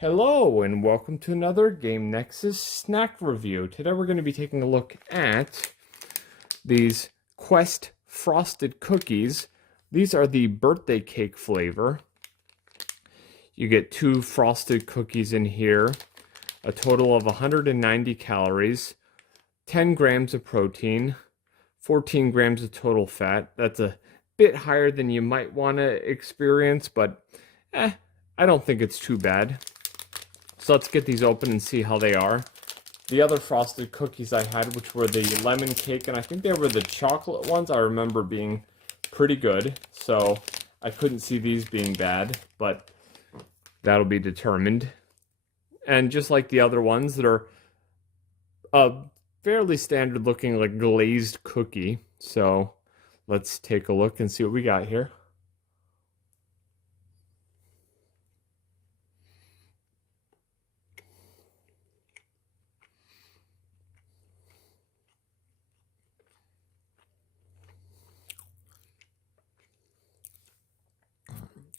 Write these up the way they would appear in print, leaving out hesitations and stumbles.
Hello and welcome to another Game Nexus snack review. Today we're going to be taking a look at these Quest frosted cookies. These are the birthday cake flavor. You get 2 frosted cookies in here, a total of 190 calories, 10 grams of protein, 14 grams of total fat. That's a bit higher than you might want to experience, but I don't think it's too bad. So let's get these open and see how they are. The other frosted cookies I had, which were the lemon cake, and I think they were the chocolate ones, I remember being pretty good. So I couldn't see these being bad, but that'll be determined. And just like the other ones that are a fairly standard looking like glazed cookie. So let's take a look and see what we got here.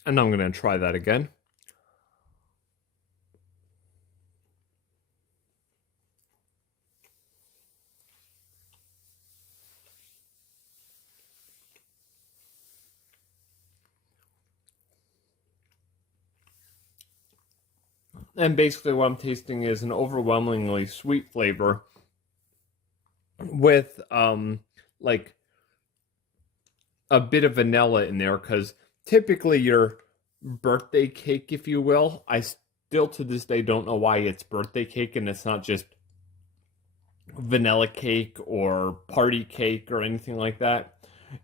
And I'm going to try that again. And basically what I'm tasting is an overwhelmingly sweet flavor with like a bit of vanilla in there, because typically your birthday cake, if you will, I still to this day don't know why it's birthday cake and it's not just vanilla cake or party cake or anything like that.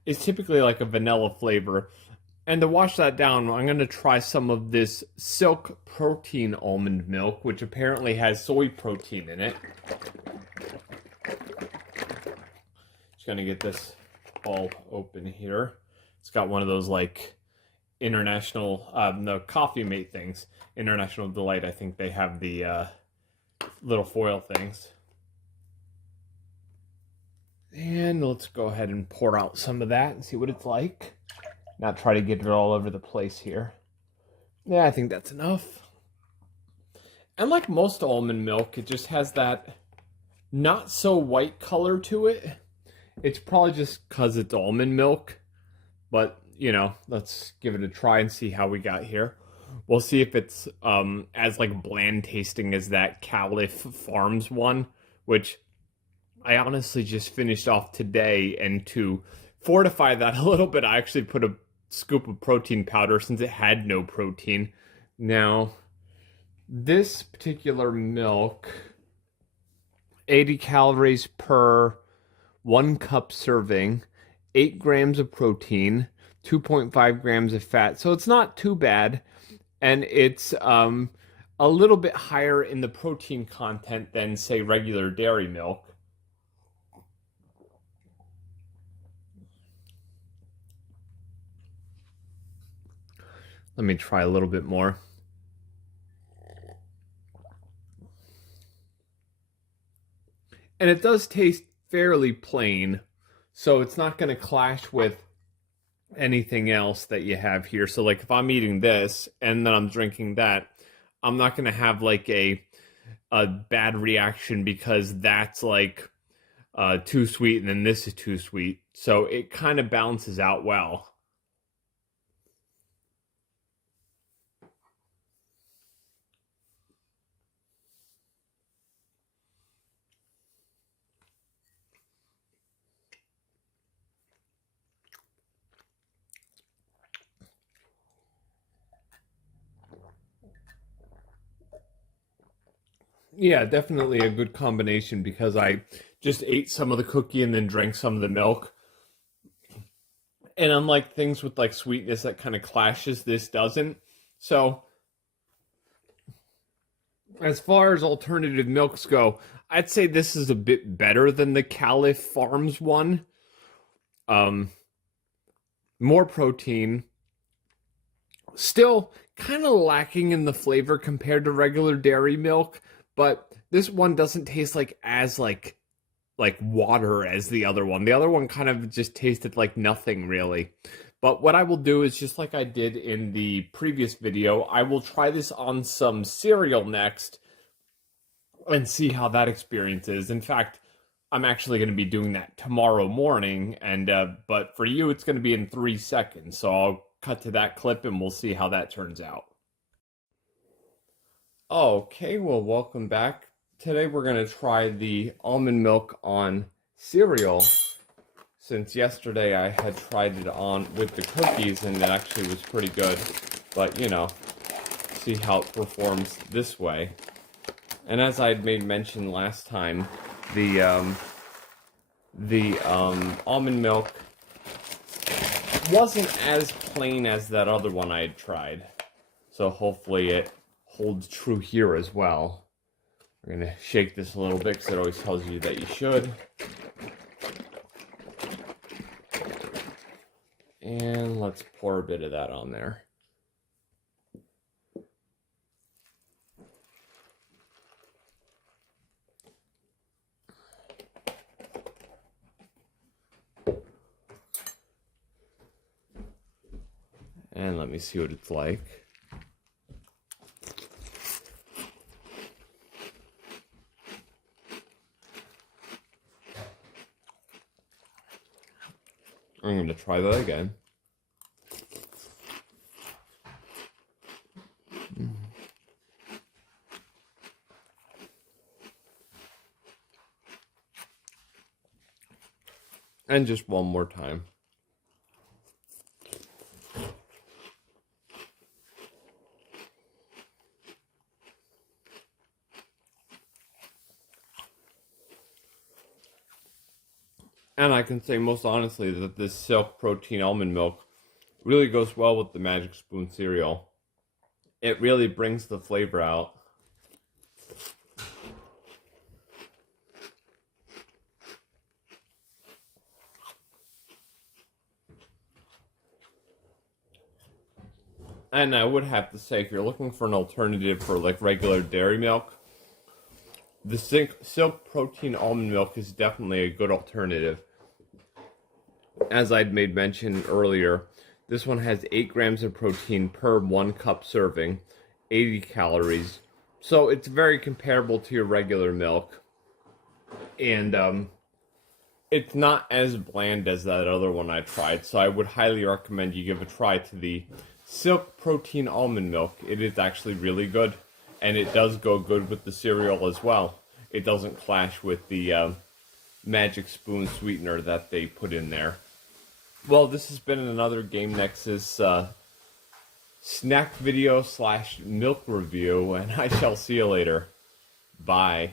It's typically like a vanilla flavor. And to wash that down, I'm going to try some of this Silk Protein Almond Milk, which apparently has soy protein in it. Just going to get this all open here. It's got one of those like international, the Coffee Mate things. International Delight, I think they have the little foil things. And let's go ahead and pour out some of that and see what it's like. Not try to get it all over the place here. Yeah, I think that's enough. And like most almond milk, it just has that not so white color to it. It's probably just because it's almond milk. But, you know, let's give it a try and see how we got here. We'll see if it's as like bland tasting as that Caliph Farms one, which I honestly just finished off today. And to fortify that a little bit, I actually put a scoop of protein powder since it had no protein. Now, this particular milk, 80 calories per 1 cup serving, 8 grams of protein, 2.5 grams of fat. So it's not too bad. And it's a little bit higher in the protein content than, say, regular dairy milk. Let me try a little bit more. And it does taste fairly plain, so it's not going to clash with anything else that you have here. So like if I'm eating this and then I'm drinking that, I'm not going to have like a bad reaction because that's like too sweet and then this is too sweet. So it kind of balances out well. Yeah, definitely a good combination because I just ate some of the cookie and then drank some of the milk. And unlike things with like sweetness that kind of clashes, this doesn't. So as far as alternative milks go, I'd say this is a bit better than the Caliph Farms one. More protein. Still kind of lacking in the flavor compared to regular dairy milk, but this one doesn't taste like as like water as the other one. The other one kind of just tasted like nothing really. But what I will do is, just like I did in the previous video, I will try this on some cereal next and see how that experience is. In fact, I'm actually going to be doing that tomorrow morning, and but for you, it's going to be in 3 seconds. So I'll cut to that clip, and we'll see how that turns out. Okay, well, welcome back. Today we're going to try the almond milk on cereal. Since yesterday I had tried it on with the cookies, and it actually was pretty good. But, you know, see how it performs this way. And as I had made mention last time, the almond milk wasn't as plain as that other one I had tried. So hopefully it holds true here as well. We're going to shake this a little bit because it always tells you that you should. And let's pour a bit of that on there. And let me see what it's like. I'm going to try that again. And just one more time. And I can say most honestly that this Silk Protein Almond Milk really goes well with the Magic Spoon cereal. It really brings the flavor out. And I would have to say, if you're looking for an alternative for like regular dairy milk, the Silk Protein Almond Milk is definitely a good alternative. As I'd made mention earlier, this one has 8 grams of protein per 1 cup serving, 80 calories. So it's very comparable to your regular milk. And it's not as bland as that other one I tried. So I would highly recommend you give a try to the Silk Protein Almond Milk. It is actually really good. And it does go good with the cereal as well. It doesn't clash with the Magic Spoon sweetener that they put in there. Well, this has been another Game Nexus snack video / milk review, and I shall see you later. Bye.